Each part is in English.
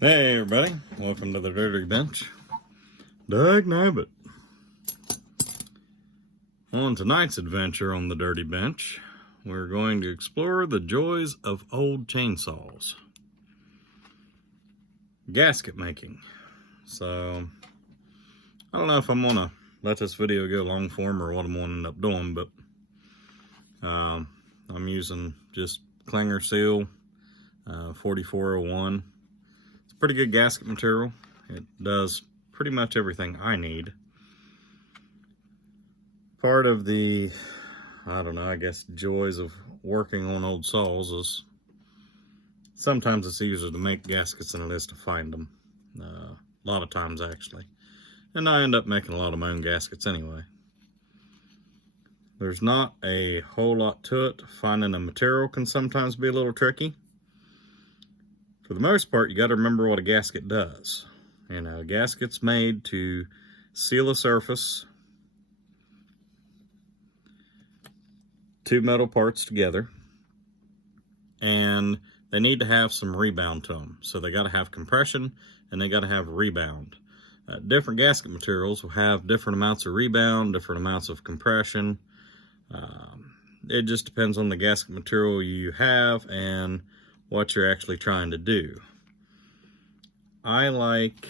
Hey everybody, welcome to the Dirty Bench. Dag nabbit. On tonight's adventure on the Dirty Bench, we're going to explore the joys of old chainsaws. Gasket making. So, I don't know if I'm gonna let this video go long form or what I'm gonna end up doing, but I'm using just Clinger Seal 4401. Pretty good gasket material. It does pretty much everything I need. Part of the, I don't know, I guess joys of working on old saws is sometimes it's easier to make gaskets than it is to find them. A lot of times actually. And I end up making a lot of my own gaskets anyway. There's not a whole lot to it. Finding a material can sometimes be a little tricky. For the most part, you got to remember what a gasket does. You know, a gasket's made to seal a surface, two metal parts together, and they need to have some rebound to them. So they got to have compression and they got to have rebound. Different gasket materials will have different amounts of rebound, different amounts of compression. It just depends on the gasket material you have and what you're actually trying to do. I like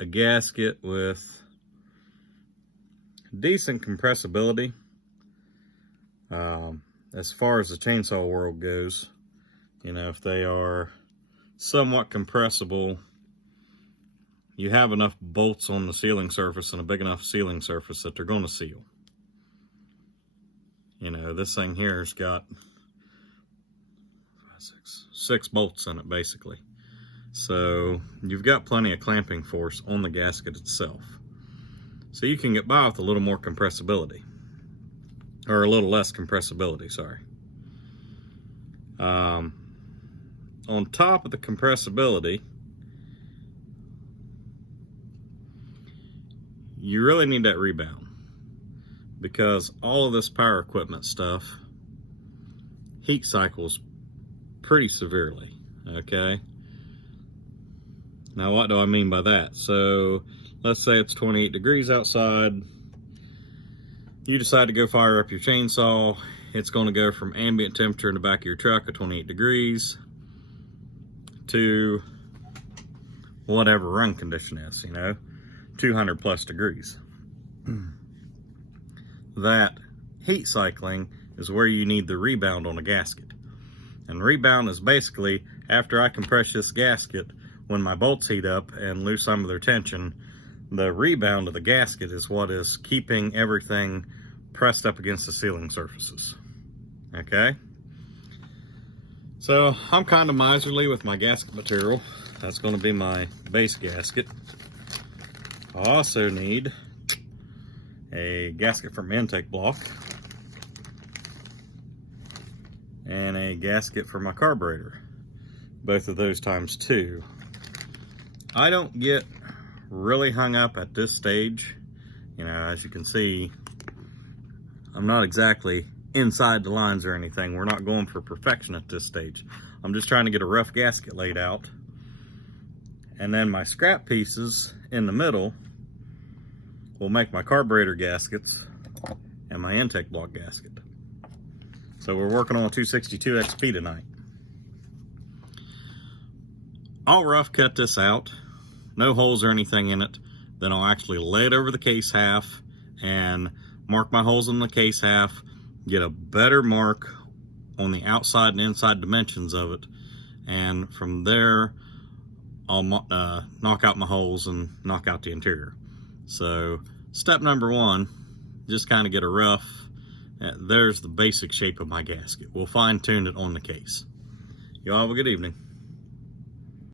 a gasket with decent compressibility. As far as the chainsaw world goes, you know, if they are somewhat compressible, you have enough bolts on the sealing surface and a big enough sealing surface that they're going to seal. You know, this thing here has got six bolts in it basically. So you've got plenty of clamping force on the gasket itself. So you can get by with a little more compressibility. Or a little less compressibility, sorry. On top of the compressibility, you really need that rebound. Because all of this power equipment stuff heat cycles pretty severely, okay? Now what do I mean by that? So let's say it's 28 degrees outside. You decide to go fire up your chainsaw. It's going to go from ambient temperature in the back of your truck at 28 degrees to whatever run condition is, you know, 200 plus degrees. That heat cycling is where you need the rebound on a gasket. And rebound is basically, after I compress this gasket, when my bolts heat up and lose some of their tension, the rebound of the gasket is what is keeping everything pressed up against the sealing surfaces. Okay? So, I'm kind of miserly with my gasket material. That's going to be my base gasket. I also need a gasket for my intake block and a gasket for my carburetor, both of those times 2. I don't get really hung up at this stage. You know, as you can see, I'm not exactly inside the lines or anything. We're not going for perfection at this stage. I'm just trying to get a rough gasket laid out. And then my scrap pieces in the middle will make my carburetor gaskets and my intake block gasket. So we're working on a 262 XP tonight. I'll rough cut this out, no holes or anything in it. Then I'll actually lay it over the case half and mark my holes in the case half, get a better mark on the outside and inside dimensions of it, and from there I'll knock out my holes and knock out the interior. So step number 1, just kind of get a rough. There's the basic shape of my gasket. We'll fine tune it on the case. Y'all have a good evening.